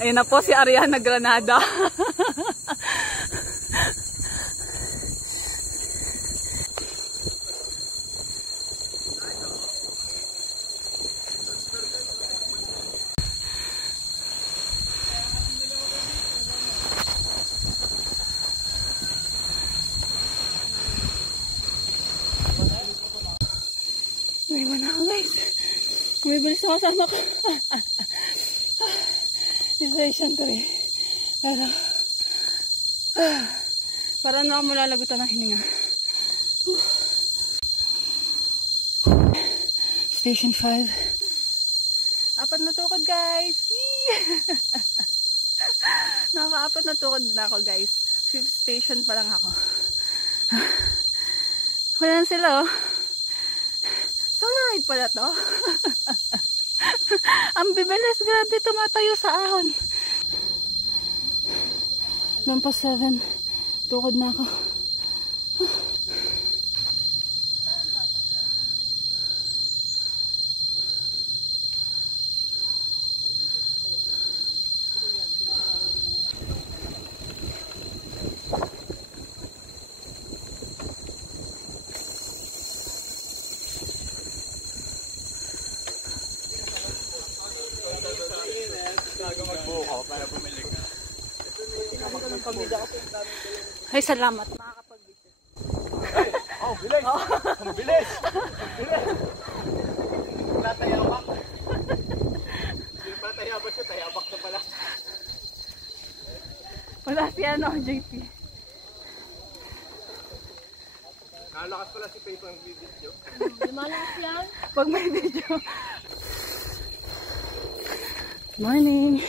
Ayun na po si Ariana Granada. May iwan ako guys. Bumibilis ako kasama ko. Station 3. Pero, parang na ako malalagutan ng hininga. Station 5. Apat na tukod guys. Nakaka-apat na tukod na ako guys. 5th station pa lang ako. Wala na sila oh. Solo ride pala to. Ang bibilis, grabe, tumatayo sa ahon. Lampas 7. Tukod na ako. Para bumili ka. Ay, salamat. Makakapag-visit. Oh, bilis! Oh. Bilis! Bilis! Natayabak. Hindi pa tayabak siya, tayabak na pala. Wala si ano, JP. Nakalakas pala si Faye pang video. Lumalakas yan? Pag may video. Morning!